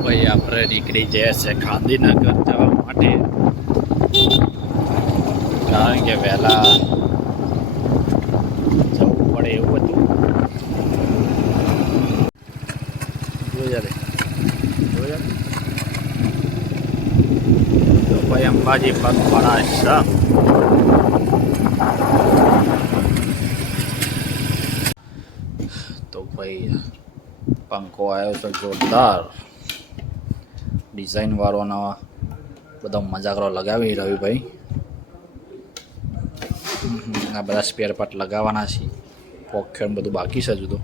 ભાઈ આપણે નીકળી જઈએ છે ગાંધીનગર જવા માટે, કારણ કે વહેલા જવું પડે એવું હતું. તો ભાઈ અંબાજી પગપાળા છે. તો ભાઈ પંખો આવ્યો છે જોરદાર ડિઝાઇન વાળો, નવા બધા મજાકરો લગાવી રવિભાઈ. આ બધા સ્પેર પાર્ટ લગાવવાના છે, પોકેટ બધું બાકી છે હજુ તો.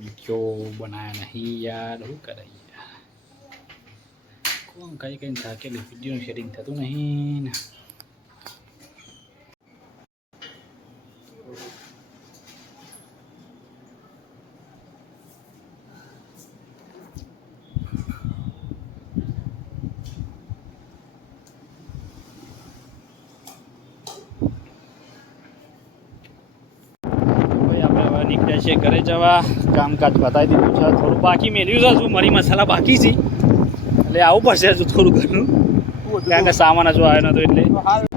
વિડીયો બનાવ્યા નહીં યાર, શું કરે યાર, કોણ કઈ થાકેલી વિડીયોનું શેરિંગ થતું નહીં ને. નીકળ્યા છે ઘરે જવા, કામકાજ બતાવી દીધું છે, થોડું બાકી મેળવ્યું છે, શું મરી મસાલા બાકી છે એટલે આવું પડશે હજુ થોડું ઘણું, કારણ કે સામાન હજુ આવ્યો નતો એટલે.